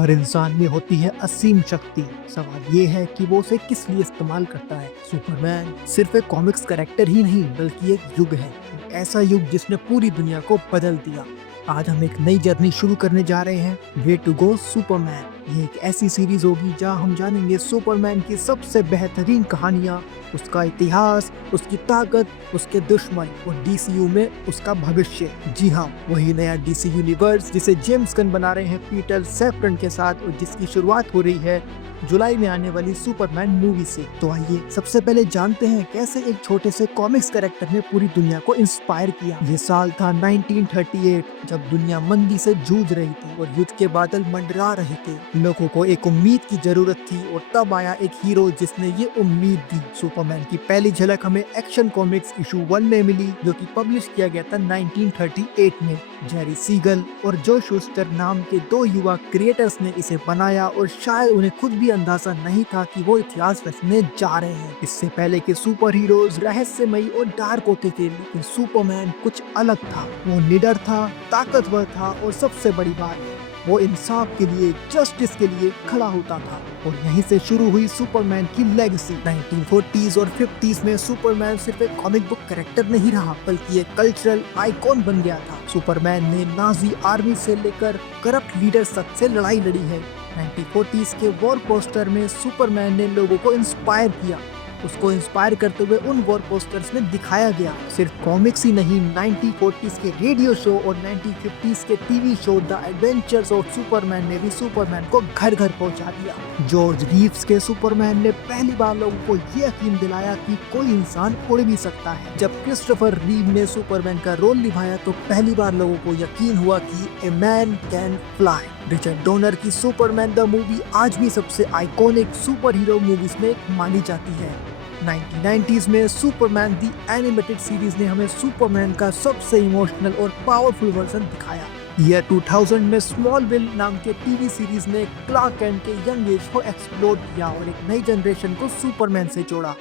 हर इंसान में होती है असीम शक्ति। सवाल ये है कि वो उसे किस लिए इस्तेमाल करता है। सुपरमैन सिर्फ एक कॉमिक्स कैरेक्टर ही नहीं बल्कि एक युग है, एक ऐसा युग जिसने पूरी दुनिया को बदल दिया। आज हम एक नई जर्नी शुरू करने जा रहे हैं, वे टू गो सुपरमैन। ये एक ऐसी सीरीज होगी जहां हम जानेंगे सुपरमैन की सबसे बेहतरीन कहानियां, उसका इतिहास, उसकी ताकत, उसके दुश्मन और डीसीयू में उसका भविष्य। जी हाँ, वही नया डीसी यूनिवर्स जिसे जेम्स गन बना रहे हैं पीटर सैफरन के साथ और जिसकी शुरुआत हो रही है जुलाई में आने वाली सुपरमैन मूवी से। तो आइए सबसे पहले जानते हैं कैसे एक छोटे से कॉमिक्स कैरेक्टर ने पूरी दुनिया को इंस्पायर किया। ये साल था 1938, जब दुनिया मंदी से जूझ रही थी और युद्ध के बादल मंडरा रहे थे। लोगों को एक उम्मीद की जरूरत थी और तब आया एक हीरो जिसने ये उम्मीद दी। सुपरमैन की पहली झलक हमें एक्शन कॉमिक्स इशू 1 में मिली, जो कि पब्लिश किया गया था 1938 में। जेरी सीगल और जो शूस्टर नाम के दो युवा क्रिएटर्स ने इसे बनाया और शायद उन्हें खुद भी अंदाजा नहीं था कि वो इतिहास रचने जा रहे हैं। इससे पहले के सुपर हीरोज रहस्यमयी और डार्क होते थे, लेकिन सुपरमैन कुछ अलग था। वो निडर था, ताकतवर था और सबसे बड़ी बात, वो इंसाफ के लिए, जस्टिस के लिए खड़ा होता था। और यहीं से शुरू हुई सुपरमैन की लेगेसी। 1940s और 50s में सुपरमैन सिर्फ एक कॉमिक बुक कैरेक्टर नहीं रहा, बल्कि एक कल्चरल आइकॉन बन गया था। सुपरमैन ने नाजी आर्मी से लेकर करप्ट लीडर्स तक से लड़ाई लड़ी है। 1940s के वॉर पोस्टर में सुपरमैन ने लोगों को इंस्पायर किया। उसको इंस्पायर करते हुए उन वॉर पोस्टर्स में दिखाया गया। सिर्फ कॉमिक्स ही नहीं, 1940s के रेडियो शो और 1950s के TV show the adventures of Superman ने भी सुपरमैन को घर घर पहुंचा दिया। जॉर्ज रीव्स के सुपरमैन ने पहली बार लोगों को ये यकीन दिलाया कि कोई इंसान उड़ भी सकता है। जब क्रिस्टोफर रीव ने सुपरमैन का रोल निभाया तो पहली बार लोगों को यकीन हुआ कि a man can fly. Richard donor की सुपरमैन द मूवी आज भी सबसे आइकॉनिक सुपर हीरो मूवीज में मानी जाती है। 1990s में सुपरमैन दी एनिमेटेड सीरीज ने हमें सुपरमैन का सबसे इमोशनल और पावरफुल वर्जन दिखाया। ईयर 2000 में स्मॉलविल नाम के टीवी सीरीज ने क्लार्क कैंट के यंग एज को एक्सप्लोर किया और एक नई जनरेशन को सुपरमैन से जोड़ा।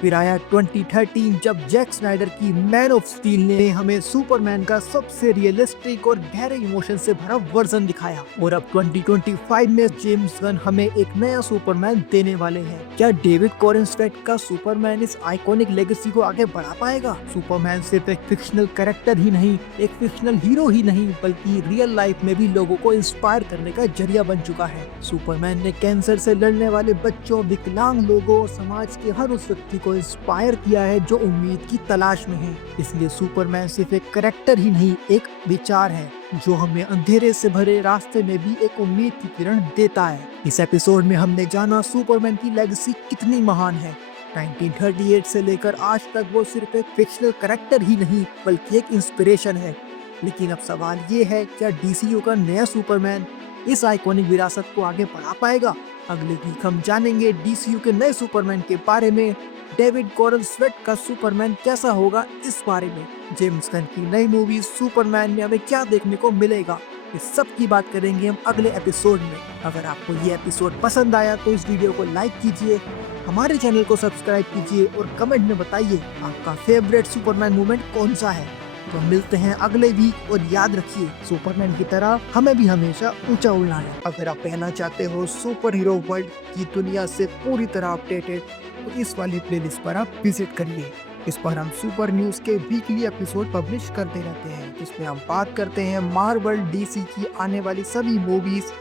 फिर आया 2013, जब जैक स्नाइडर की मैन ऑफ स्टील ने हमें सुपरमैन का सबसे रियलिस्टिक और गहरे इमोशन से भरा वर्जन दिखाया। और अब 2025 में जेम्स गन हमें एक नया सुपरमैन देने वाले हैं। क्या डेविड कॉरेनस्टेट का सुपरमैन इस आइकॉनिक लेगेसी को आगे बढ़ा पाएगा? सुपरमैन सिर्फ एक फिक्शनल कैरेक्टर ही नहीं, एक फिक्शनल हीरो ही नहीं, बल्कि रियल लाइफ में भी लोगों को इंस्पायर करने का जरिया बन चुका है। सुपरमैन ने कैंसर से लड़ने वाले बच्चों, विकलांग लोगों और समाज के हर उस व्यक्ति को इंस्पायर किया है जो उम्मीद की तलाश में है। इसलिए सुपरमैन सिर्फ एक कैरेक्टर ही नहीं, एक विचार है जो हमें अंधेरे से भरे रास्ते में भी एक उम्मीद की किरण देता है। इस एपिसोड में हमने जाना सुपरमैन की लेगेसी कितनी महान है। 1938 से लेकर आज तक वो सिर्फ एक फिक्शनल कैरेक्टर ही नहीं बल्कि एक इंस्पिरेशन है। लेकिन अब सवाल ये है, क्या डीसीयू का नया सुपरमैन इस आइकॉनिक विरासत को आगे बढ़ा पाएगा? अगले वीक हम जानेंगे डीसीयू के नए सुपरमैन के बारे में। डेविड कॉरेनस्टेट का सुपरमैन कैसा होगा, इस बारे में। जेम्स गन की नई मूवी सुपरमैन में हमें क्या देखने को मिलेगा, इस सब की बात करेंगे हम अगले एपिसोड में। अगर आपको ये एपिसोड पसंद आया तो इस वीडियो को लाइक कीजिए, हमारे चैनल को सब्सक्राइब कीजिए और कमेंट में बताइए आपका फेवरेट सुपरमैन मोमेंट कौन सा है। तो मिलते हैं अगले वीक और याद रखिए, सुपरमैन की तरह हमें भी हमेशा ऊंचा उड़ना है। अगर आप रहना चाहते हो सुपर हीरो वर्ल्ड की दुनिया से पूरी तरह अपडेटेड, तो इस वाली प्लेलिस्ट पर आप विजिट करिए। इस पर हम सुपर न्यूज के वीकली एपिसोड पब्लिश करते रहते हैं, जिसमें हम बात करते हैं मार्वल डीसी की आने वाली सभी movies,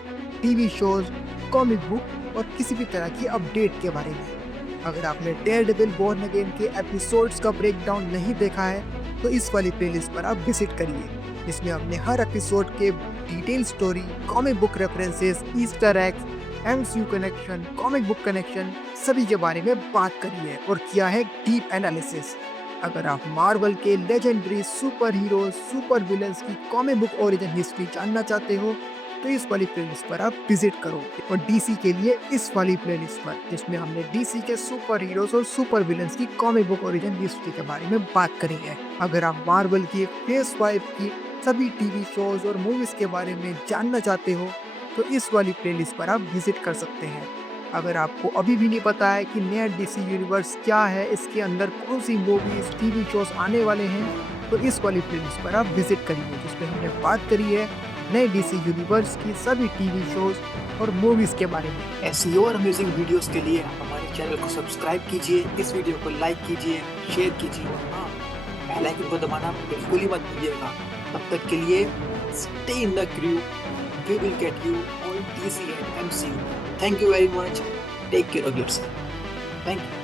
TV shows, comic book और किसी भी तरह की अपडेट के बारे में। अगर आपने डेयरडेविल बॉर्न अगेन के एपिसोड्स का ब्रेकडाउन नहीं देखा है तो इस वाली प्लेलिस्ट पर आप विजिट करिए। इसमें हमने हर एपिसोड के detail story, comic book references, Easter eggs, MCU connection, comic book connection सभी के बारे में बात करी है और किया है डीप एनालिसिस। अगर आप मार्वल के legendary super hero, super villains की कॉमिक बुक ओरिजिन हिस्ट्री जानना चाहते हो तो इस वाली प्लेलिस्ट पर आप विजिट करो। और डीसी के लिए इस वाली प्लेलिस्ट पर, जिसमें हमने डीसी के सुपर हीरोज और सुपर विलेंस की कॉमिक बुक ओरिजिन हिस्ट्री के बारे में बात करी है। अगर आप मार्वल की फेज 5 की सभी टीवी शोज और मूवीज के बारे में जानना चाहते हो तो इस वाली प्लेलिस्ट पर आप विजिट कर सकते हैं। अगर आपको अभी भी नहीं पता है कि नया डीसी यूनिवर्स क्या है, इसके अंदर कौन सी मूवीज, टीवी शोज आने वाले हैं, तो इस वाली प्लेलिस्ट पर आप विजिट करिए, जिसमें हमने बात करी है नए डीसी यूनिवर्स की सभी टीवी शोज और मूवीज के बारे में। ऐसी और अमेजिंग वीडियोस के लिए हमारे चैनल को सब्सक्राइब कीजिए, इस वीडियो को लाइक कीजिए, शेयर कीजिए और हाँ, बेल आइकन को दबाना बिल्कुल ही मत भूलिएगा। तब तक के लिए stay in the crew, we will get you on DC and MCU। Thank you very much, take care of yourself, thank you.